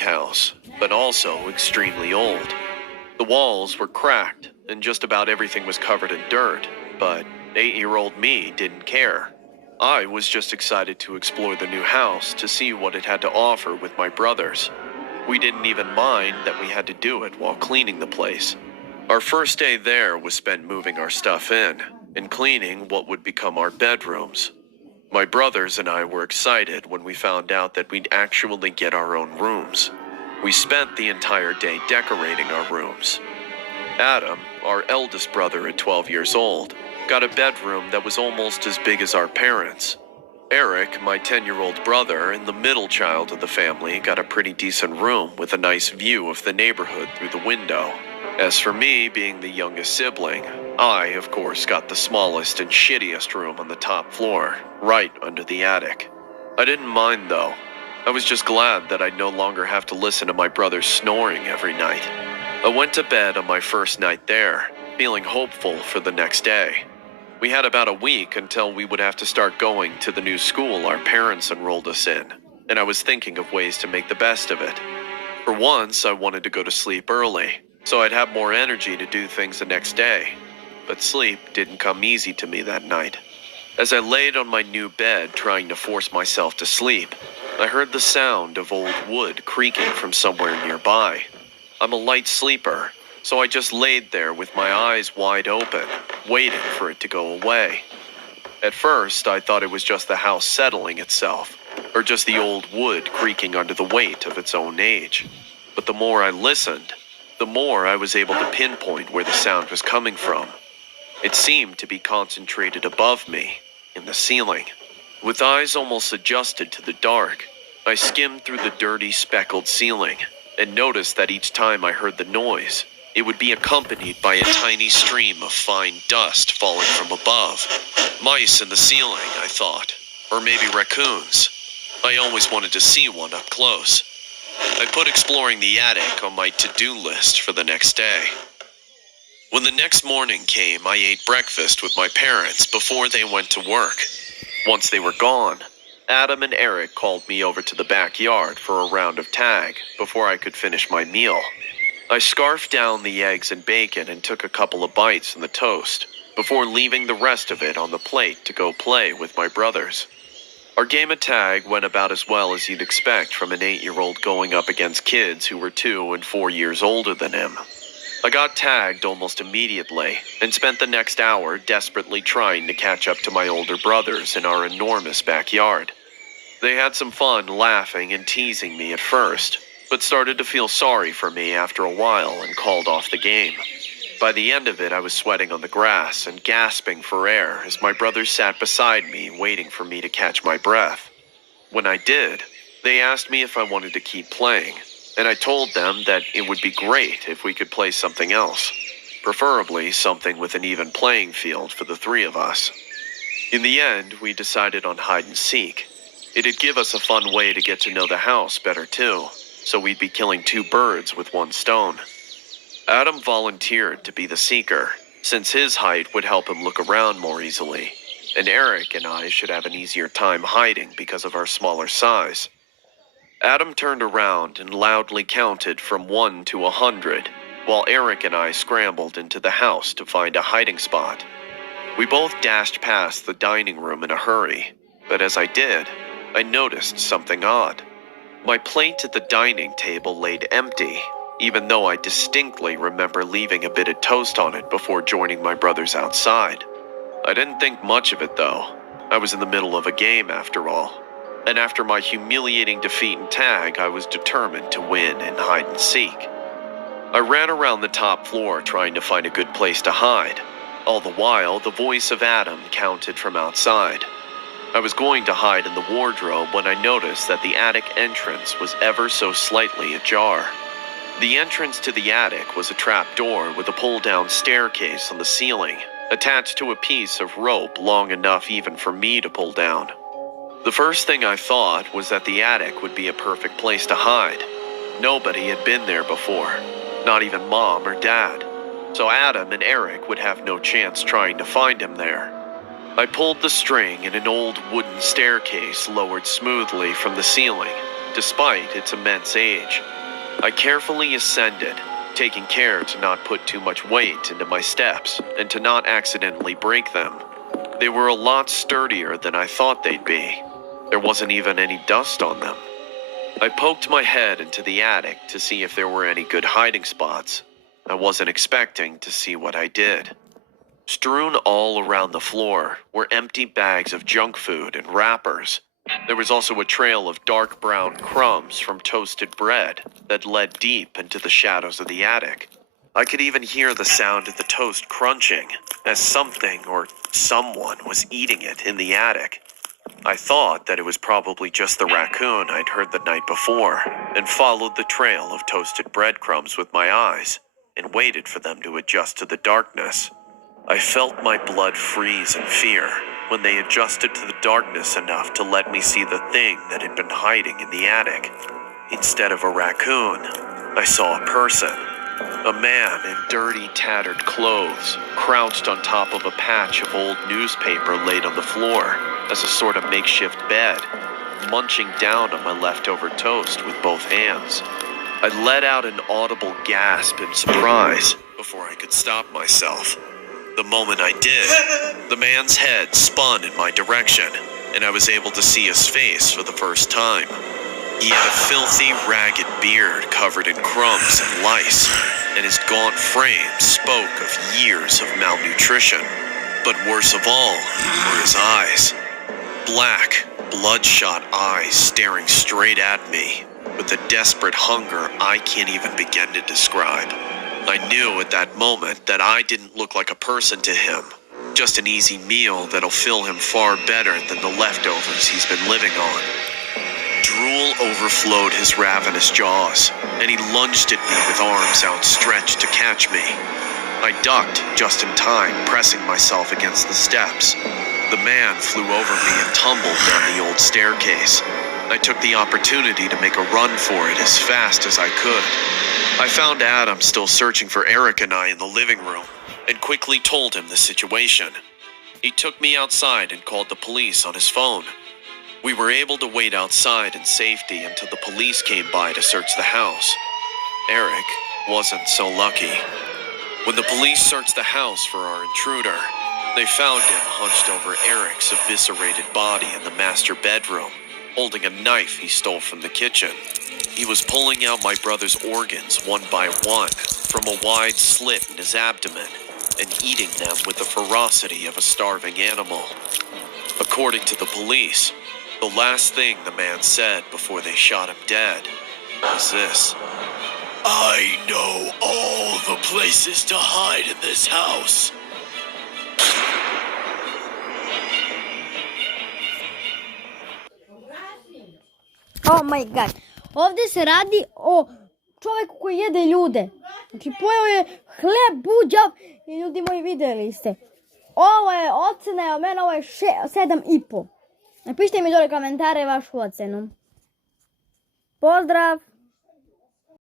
house, but also extremely old. The walls were cracked, and just about everything was covered in dirt, but 8-year-old me didn't care. I was just excited to explore the new house to see what it had to offer with my brothers. We didn't even mind that we had to do it while cleaning the place. Our first day there was spent moving our stuff in and cleaning what would become our bedrooms. My brothers and I were excited when we found out that we'd actually get our own rooms. We spent the entire day decorating our rooms. Adam, our eldest brother at 12 years old, got a bedroom that was almost as big as our parents'. Eric, my 10-year-old brother and the middle child of the family, got a pretty decent room with a nice view of the neighborhood through the window. As for me, being the youngest sibling, I, of course, got the smallest and shittiest room on the top floor, right under the attic. I didn't mind, though. I was just glad that I'd no longer have to listen to my brother snoring every night. I went to bed on my first night there, feeling hopeful for the next day. We had about a week until we would have to start going to the new school our parents enrolled us in, and I was thinking of ways to make the best of it. For once, I wanted to go to sleep early, so I'd have more energy to do things the next day. But sleep didn't come easy to me that night. As I laid on my new bed trying to force myself to sleep, I heard the sound of old wood creaking from somewhere nearby. I'm a light sleeper, so I just laid there with my eyes wide open, waiting for it to go away. At first, I thought it was just the house settling itself, or just the old wood creaking under the weight of its own age. But the more I listened, the more I was able to pinpoint where the sound was coming from. It seemed to be concentrated above me, in the ceiling. With eyes almost adjusted to the dark, I skimmed through the dirty, speckled ceiling, and noticed that each time I heard the noise, it would be accompanied by a tiny stream of fine dust falling from above. Mice in the ceiling, I thought, or maybe raccoons. I always wanted to see one up close. I put exploring the attic on my to-do list for the next day. When the next morning came, I ate breakfast with my parents before they went to work. Once they were gone, Adam and Eric called me over to the backyard for a round of tag before I could finish my meal. I scarfed down the eggs and bacon and took a couple of bites in the toast before leaving the rest of it on the plate to go play with my brothers. Our game of tag went about as well as you'd expect from an 8-year-old going up against kids who were 2 and 4 years older than him. I got tagged almost immediately and spent the next hour desperately trying to catch up to my older brothers in our enormous backyard. They had some fun laughing and teasing me at first, but started to feel sorry for me after a while and called off the game. By the end of it, I was sweating on the grass and gasping for air as my brothers sat beside me waiting for me to catch my breath. When I did, they asked me if I wanted to keep playing, and I told them that it would be great if we could play something else, preferably something with an even playing field for the 3 of us. In the end, we decided on hide and seek. It'd give us a fun way to get to know the house better too, so we'd be killing 2 birds with 1 stone. Adam volunteered to be the seeker, since his height would help him look around more easily, and Eric and I should have an easier time hiding because of our smaller size. Adam turned around and loudly counted from 1 to 100, while Eric and I scrambled into the house to find a hiding spot. We both dashed past the dining room in a hurry, but as I did, I noticed something odd. My plate at the dining table laid empty, even though I distinctly remember leaving a bit of toast on it before joining my brothers outside. I didn't think much of it, though. I was in the middle of a game, after all. And after my humiliating defeat in tag, I was determined to win in hide and seek. I ran around the top floor trying to find a good place to hide. All the while, the voice of Adam counted from outside. I was going to hide in the wardrobe when I noticed that the attic entrance was ever so slightly ajar. The entrance to the attic was a trap door with a pull-down staircase on the ceiling, attached to a piece of rope long enough even for me to pull down. The first thing I thought was that the attic would be a perfect place to hide. Nobody had been there before, not even Mom or Dad, so Adam and Eric would have no chance trying to find him there. I pulled the string and an old wooden staircase lowered smoothly from the ceiling, despite its immense age. I carefully ascended, taking care to not put too much weight into my steps and to not accidentally break them. They were a lot sturdier than I thought they'd be. There wasn't even any dust on them. I poked my head into the attic to see if there were any good hiding spots. I wasn't expecting to see what I did. Strewn all around the floor were empty bags of junk food and wrappers. There was also a trail of dark brown crumbs from toasted bread that led deep into the shadows of the attic. I could even hear the sound of the toast crunching as something or someone was eating it in the attic. I thought that it was probably just the raccoon I'd heard the night before and followed the trail of toasted breadcrumbs with my eyes and waited for them to adjust to the darkness. I felt my blood freeze in fear when they adjusted to the darkness enough to let me see the thing that had been hiding in the attic. Instead of a raccoon, I saw a person. A man in dirty, tattered clothes crouched on top of a patch of old newspaper laid on the floor as a sort of makeshift bed, munching down on my leftover toast with both hands. I let out an audible gasp in surprise before I could stop myself. The moment I did, the man's head spun in my direction, and I was able to see his face for the first time. He had a filthy, ragged beard covered in crumbs and lice, and his gaunt frame spoke of years of malnutrition. But worse of all were his eyes. Black, bloodshot eyes staring straight at me, with a desperate hunger I can't even begin to describe. I knew at that moment that I didn't look like a person to him, just an easy meal that'll fill him far better than the leftovers he's been living on. Drool overflowed his ravenous jaws, and he lunged at me with arms outstretched to catch me. I ducked just in time, pressing myself against the steps. The man flew over me and tumbled down the old staircase. I took the opportunity to make a run for it as fast as I could. I found Adam still searching for Eric and I in the living room, and quickly told him the situation. He took me outside and called the police on his phone. We were able to wait outside in safety until the police came by to search the house. Eric wasn't so lucky. When the police searched the house for our intruder, they found him hunched over Eric's eviscerated body in the master bedroom, holding a knife he stole from the kitchen. He was pulling out my brother's organs one by one from a wide slit in his abdomen and eating them with the ferocity of a starving animal. According to the police, the last thing the man said before they shot him dead was this: "I know all the places to hide in this house." Oh my god. Ovdje se radi o čovjeku koji jede ljude. Znači pojeo je hleb, buđav i ljudi moji vidjeli ste. Ovo je ocena, od mene ovo je 7,5. Napišite mi dole komentare vašu ocenu. Pozdrav!